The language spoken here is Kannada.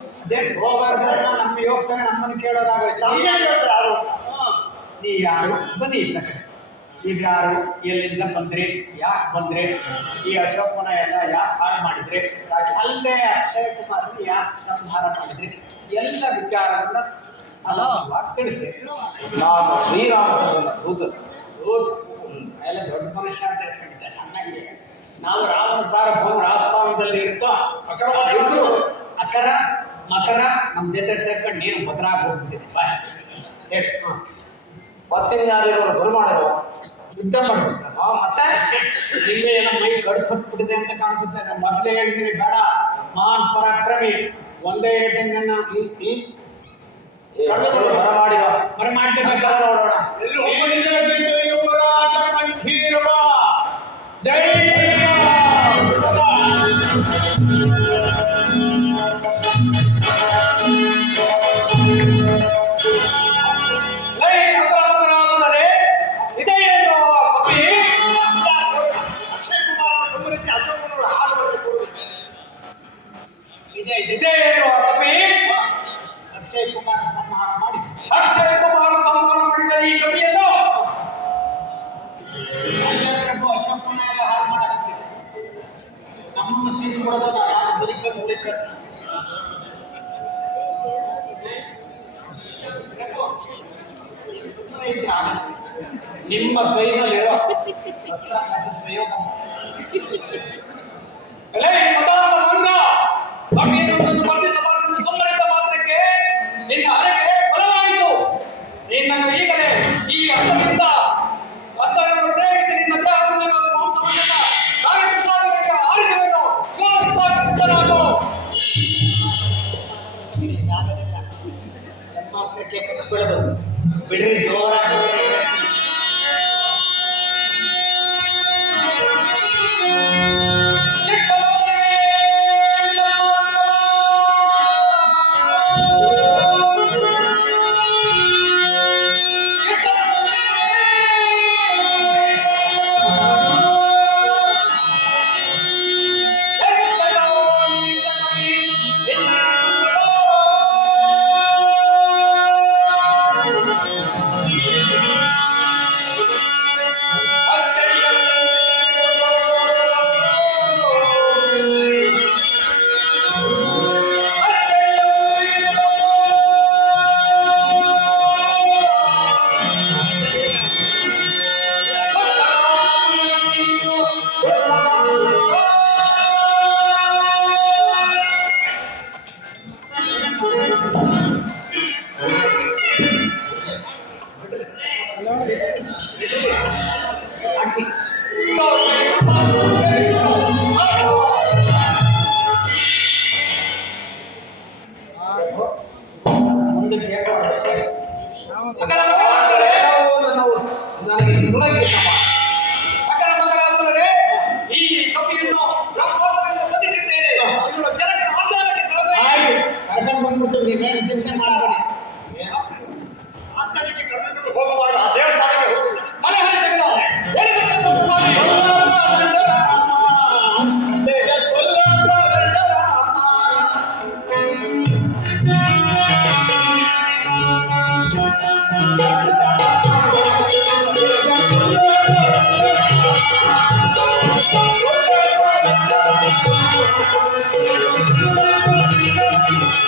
ಅದೇ ಗೋವರ್ಧನ ನಮ್ಮ ಯೋಗದಾಗ ನಮ್ಮನ್ನು ಕೇಳೋರಾಗೋಯ್ತು. ನೀ ಯಾರು ಬನ್ನಿ ಇದ್ದಕ್ಕೆ, ಈಗ ಯಾರು, ಎಲ್ಲಿಂದ ಬಂದ್ರಿ, ಯಾಕೆ ಬಂದ್ರಿ, ಈ ಅಶೋಕನ ಎಲ್ಲ ಯಾಕೆ ಹಾಳು ಮಾಡಿದ್ರಿ, ಅಲ್ಲದೆ ಅಕ್ಷಯ್ ಕುಮಾರ್ನ ಯಾಕೆ ಸಂಹಾರ ಮಾಡಿದ್ರಿ, ಎಲ್ಲ ವಿಚಾರವನ್ನ ಸಲಹವಾಗಿ ತಿಳಿಸಿ. ನಾನು ಶ್ರೀರಾಮಚಂದ್ರನ ದೂತ. ಎಲ್ಲ ದೊಡ್ಡ ಮನುಷ್ಯ ಅಂತ ಹೇಳ್ಕೊಂಡಿದ್ದಾರೆ. ಅಣ್ಣಗೆ ನಾವು ರಾವಣ ಸಾರ್ವಭೌಮ ರಾಜಸ್ಥಾನದಲ್ಲಿ ಇರ್ತೋ ಅಕರ ಮಕರ ನಮ್ಮ ಜೊತೆ ಸೇರ್ಕೊಂಡು ನೀನು ಭದ್ರಾಗಿ ಹೋಗ್ಬಿಟ್ಟಿದ್ದೆ. ಹೇಳಿ. ಮತ್ತಿನ್ಯಾರಿರೋರು ಬರುಮಾಡಿರೋ ಯುದ್ಧ ಮಾಡ್ಬೇಕು. ಮತ್ತೆ ನಿಮ್ಮೆ ಏನೋ ಮೈ ಕಡ್ಸೋಗ್ಬಿಟ್ಟಿದೆ ಅಂತ ಕಾಣಿಸುತ್ತೆ. ನಾನು ಮೊದಲೇ ಹೇಳಿದ್ದೀನಿ, ಬೇಡ ಮಹಾನ್ ಪರಾಕ್ರಮಿ ಒಂದೇ ಏಟಿಂದ ಬರಮಾಡಿರೋ ನೋಡೋಣ. ಯುವರಾಜ ಕಂಠೀರವ ಜೈ ಅಕ್ಷಯ್ ಕುಮಾರ್ ಸಂಹಾರ ಮಾಡಿ ಅಕ್ಷಯ್ ಕುಮಾರ್ ಸಂಹಾರ ಮಾಡಿದ ಈ ಕವಿಯನ್ನು ಅಶೋಕನ ಎಲ್ಲ ಹಾಳು ಮಾಡಾಕ್ತಿದೆ. ನಮ್ಮನ್ನು ತಿಂದು ಕೊಡೋದಲ್ಲ, ನಾನು ಬದುಕಲು ಉಳಿತ ಸುಮ್ಮನೆ ಇದ್ರೆ ಆಗಲ್ಲ. ನಿಮ್ಮ ಕೈನಲ್ಲಿರೋ ಅಸ್ತ್ರ ಪ್ರಯೋಗ ಸಂಬರಿತ ಮಾತ್ರಕ್ಕೆ ನಿನ್ನ ಹರಕೆ ಬಲವಾಯಿತು. ನಿನ್ನನ್ನು ಈಗಲೇ ಈ ಅರ್ಥದಿಂದ ಅರ್ಥವನ್ನು ಪ್ರಯೋಗಿಸಿ ನಿನ್ನ ಮಾಂಸವನ್ನು ಆರಿಸಬೇಕು. ಸಿದ್ಧರಾಗು. ಜನ್ಮಾಸ್ತ್ರಕ್ಕೆ ಬಿಡೋದು ಬಿಡ್ರಿ, ಜೋರಾಗಿ ನೀವೇನು ಚಿಂತೆ ಮಾಡಬೇಡಿ.